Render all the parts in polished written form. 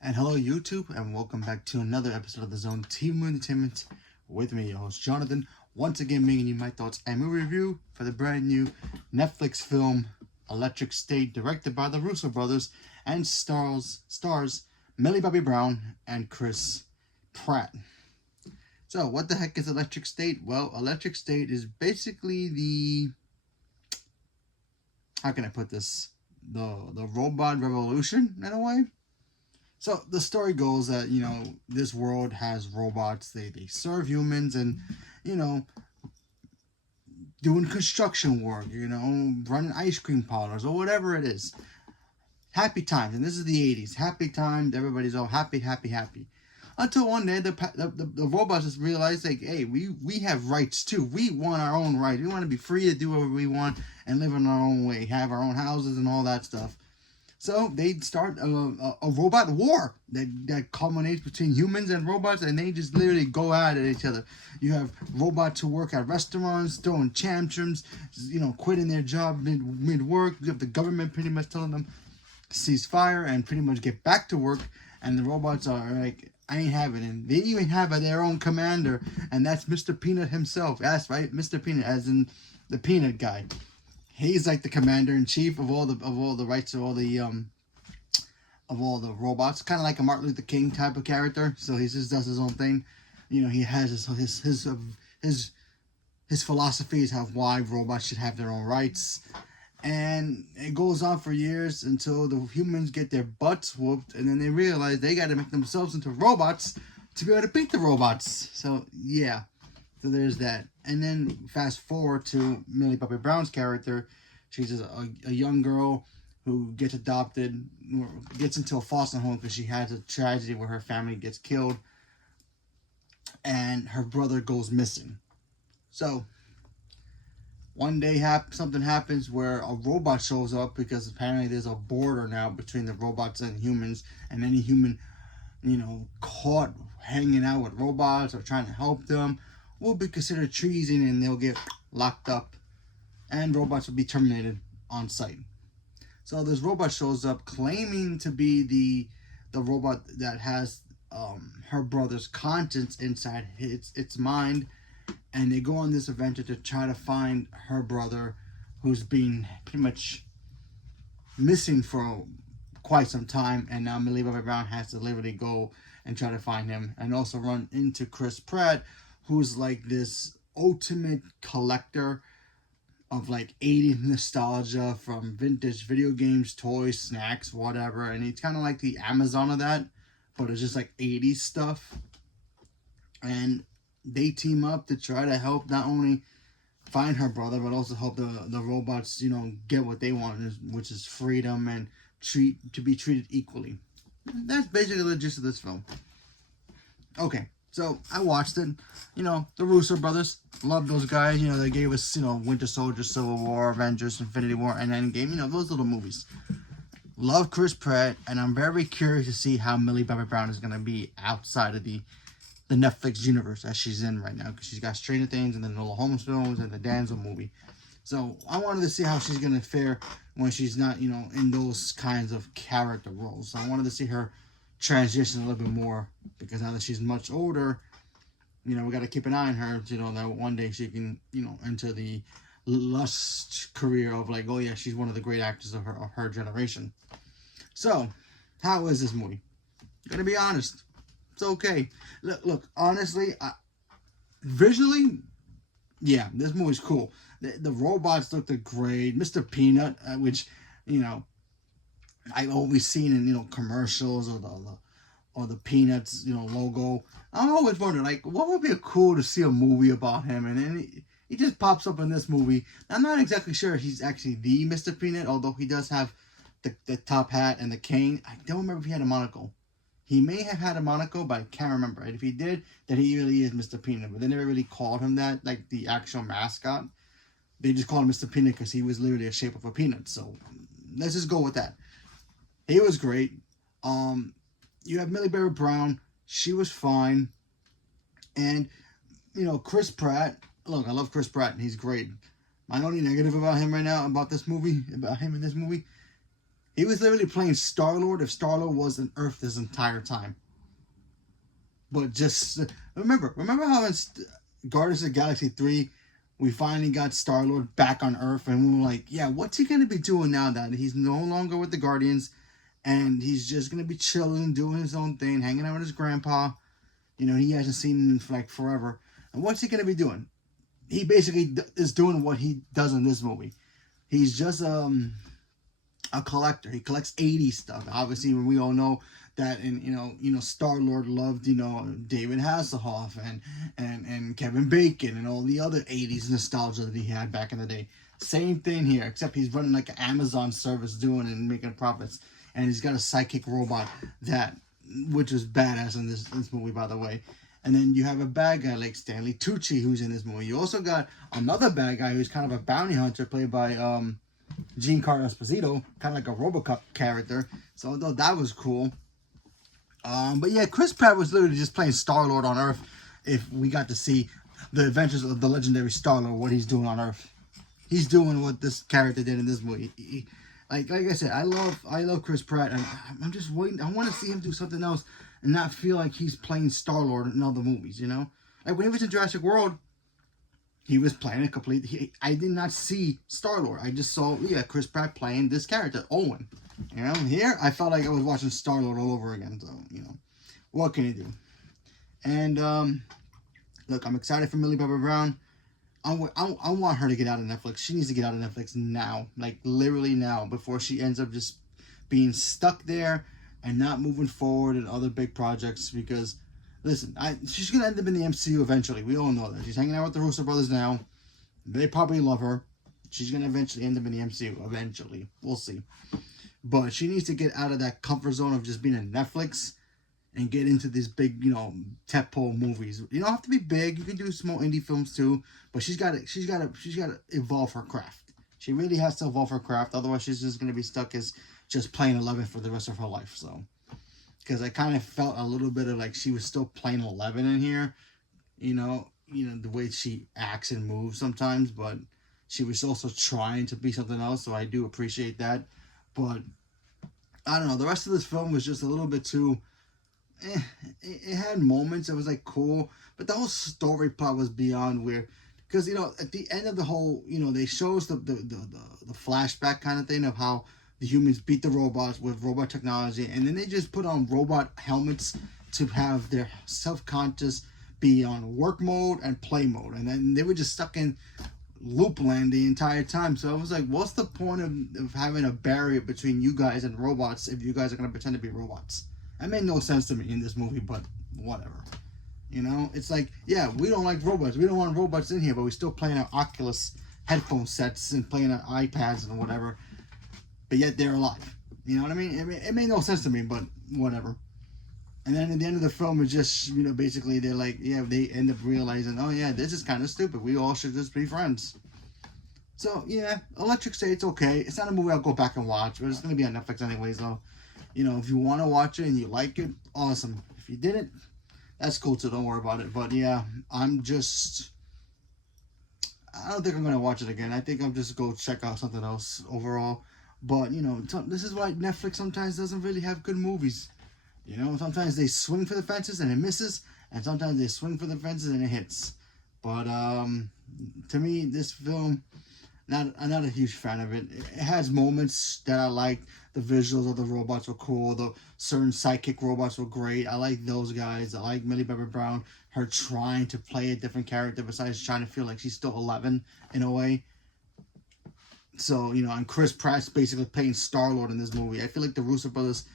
And hello YouTube, and welcome back to another episode of the Zone TV Entertainment with me, your host Jonathan, once again bringing you my thoughts and movie review for the brand new Netflix film Electric State, directed by the Russo brothers and stars Millie Bobby Brown and Chris Pratt. So what the heck is Electric State? Well, Electric State is basically the, how can I put this, the robot revolution in a way. So the story goes that, this world has robots. They serve humans and, doing construction work, running ice cream parlors or whatever it is. Happy times. And this is the 80s. Happy times. Everybody's all happy, happy, happy. Until one day the robots just realize, like, hey, we have rights too. We want our own rights. We want to be free to do whatever we want and live in our own way. Have our own houses and all that stuff. So they start a robot war that culminates between humans and robots, and they just literally go at each other. You have robots who work at restaurants, throwing tantrums, quitting their job mid-work. You have the government pretty much telling them cease fire and pretty much get back to work, and the robots are like, I ain't having it. They even have their own commander, and that's Mr. Peanut himself. That's right, Mr. Peanut, as in the peanut guy. He's like the commander-in-chief of all the rights of all the robots, kind of like a Martin Luther King type of character. So he just does his own thing. He has his philosophies of why robots should have their own rights, and it goes on for years until the humans get their butts whooped, and then they realize they got to make themselves into robots to be able to beat the robots. So yeah. So there's that. And then fast forward to Millie Bobby Brown's character. She's a young girl who gets adopted, gets into a foster home because she has a tragedy where her family gets killed and her brother goes missing. So one day something happens where a robot shows up, because apparently there's a border now between the robots and humans, and any human, caught hanging out with robots or trying to help them will be considered treason, and they'll get locked up, and robots will be terminated on sight. So this robot shows up claiming to be the robot that has her brother's conscience inside its mind, and they go on this adventure to try to find her brother, who's been pretty much missing for quite some time, and now Millie Bobby Brown has to literally go and try to find him, and also run into Chris Pratt, who's like this ultimate collector of like 80s nostalgia from vintage video games, toys, snacks, whatever. And he's kind of like the Amazon of that, but it's just like 80s stuff. And they team up to try to help not only find her brother, but also help the robots, get what they want, which is freedom and to be treated equally. That's basically the gist of this film. Okay. So I watched it. The Russo brothers, love those guys. They gave us, Winter Soldier, Civil War, Avengers, Infinity War, and Endgame. Those little movies. Love Chris Pratt, and I'm very curious to see how Millie Bobby Brown is going to be outside of the Netflix universe that she's in right now, because she's got Stranger Things and then the Holmes films and the Denzel movie. So I wanted to see how she's going to fare when she's not, in those kinds of character roles. So I wanted to see her transition a little bit more, because now that she's much older, we got to keep an eye on her, that one day she can, enter the lust career of like, oh yeah, she's one of the great actors of her generation. So, how is this movie? Gonna be honest, it's okay. Look, honestly, visually, yeah, this movie's cool. The robots looked great. Mr. Peanut, which, I've always seen in commercials or the Peanuts logo. I'm always wondering, like, what would be cool to see a movie about him, and then he just pops up in this movie. I'm not exactly sure if he's actually the Mr. Peanut, although he does have the top hat and the cane. I don't remember if he had a monocle. He may have had a monocle, but I can't remember. And if he did, then he really is Mr. Peanut. But they never really called him that, like the actual mascot. They just called him Mr. Peanut because he was literally a shape of a peanut. So let's just go with that. He was great. You have Millie Bobby Brown. She was fine. And, Chris Pratt. Look, I love Chris Pratt. He's great. My only negative about him right now, about him in this movie, He was literally playing Star-Lord if Star-Lord was on Earth this entire time. But just remember how in Guardians of the Galaxy 3, we finally got Star-Lord back on Earth, and we were like, yeah, what's he going to be doing now that he's no longer with the Guardians, and he's just going to be chilling, doing his own thing, hanging out with his grandpa. You know, he hasn't seen him in like forever. And what's he going to be doing? He basically is doing what he does in this movie. He's just a collector. He collects 80s stuff. Obviously, we all know that, and Star-Lord loved David Hasselhoff and Kevin Bacon and all the other 80s nostalgia that he had back in the day. Same thing here, except he's running like an Amazon service doing and making profits, and he's got a psychic robot which is badass in this movie, by the way. And then you have a bad guy like Stanley Tucci who's in this movie. You also got another bad guy who's kind of a bounty hunter played by Giancarlo Esposito, kind of like a RoboCop character. So I thought that was cool. But yeah, Chris Pratt was literally just playing Star-Lord on Earth. If we got to see the adventures of the legendary Star-Lord, what he's doing on Earth, he's doing what this character did in this movie. Like I said, I love Chris Pratt, and I'm just waiting. I want to see him do something else and not feel like he's playing Star-Lord in other movies. You know, like when he was in Jurassic World, he was playing a complete. I did not see Star-Lord. I just saw Chris Pratt playing this character, Owen. You know, here I felt like I was watching Star-Lord all over again. So what can you do? And look, I'm excited for Millie Bobby Brown. I want her to get out of Netflix. She needs to get out of Netflix now, like literally now, before she ends up just being stuck there and not moving forward in other big projects. Because, listen, she's gonna end up in the MCU eventually. We all know that. She's hanging out with the Russo brothers now. They probably love her. She's gonna eventually end up in the MCU. Eventually, we'll see. But she needs to get out of that comfort zone of just being on Netflix and get into these big, tentpole movies. You don't have to be big. You can do small indie films too. But she's got to evolve her craft. She really has to evolve her craft. Otherwise, she's just going to be stuck as just playing 11 for the rest of her life. So, because I kind of felt a little bit of like she was still playing 11 in here. The way she acts and moves sometimes. But she was also trying to be something else. So I do appreciate that. But I don't know. The rest of this film was just a little bit too. It had moments. It was like cool, but the whole story plot was beyond weird. Because at the end of the whole, they show us the flashback kind of thing of how the humans beat the robots with robot technology, and then they just put on robot helmets to have their self-conscious be on work mode and play mode, and then they were just stuck in loop land the entire time. So I was like, what's the point of having a barrier between you guys and robots if you guys are going to pretend to be robots? That made no sense to me in this movie, but whatever. It's like, yeah, we don't like robots. We don't want robots in here, but we're still playing our Oculus headphone sets and playing our iPads and whatever. But yet they're alive. You know what I mean? It made no sense to me, but whatever. And then at the end of the film, it's just, basically they're like, yeah, they end up realizing, oh yeah, this is kind of stupid. We all should just be friends. So, yeah, Electric State's okay. It's not a movie I'll go back and watch, but it's going to be on Netflix anyways, though. If you want to watch it and you like it, awesome. If you didn't, that's cool too. Don't worry about it. But yeah, I don't think I'm going to watch it again. I think I'm just go check out something else overall. But, this is why Netflix sometimes doesn't really have good movies. Sometimes they swing for the fences and it misses, and sometimes they swing for the fences and it hits. But to me, this film, I'm not a huge fan of it. It has moments that I like. The visuals of the robots were cool. The certain psychic robots were great. I like those guys. I like Millie Bobby Brown. Her trying to play a different character besides trying to feel like she's still 11 in a way. So, and Chris Pratt's basically playing Star-Lord in this movie. I feel like the Russo brothers,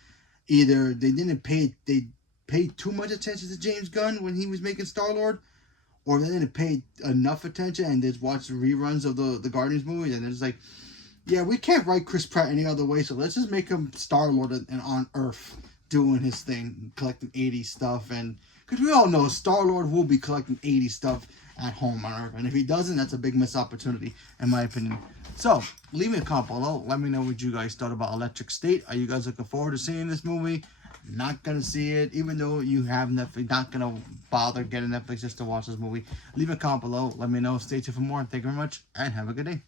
either they paid too much attention to James Gunn when he was making Star-Lord, or they didn't pay enough attention and just watched reruns of the Guardians movies, and they're just like, yeah, we can't write Chris Pratt any other way, so let's just make him Star-Lord and on Earth doing his thing, collecting 80s stuff. And because we all know Star-Lord will be collecting 80s stuff at home on Earth, and if he doesn't, that's a big missed opportunity, in my opinion. So, leave me a comment below. Let me know what you guys thought about Electric State. Are you guys looking forward to seeing this movie? Not going to see it, even though you have Netflix. Not going to bother getting Netflix just to watch this movie. Leave a comment below. Let me know. Stay tuned for more. Thank you very much, and have a good day.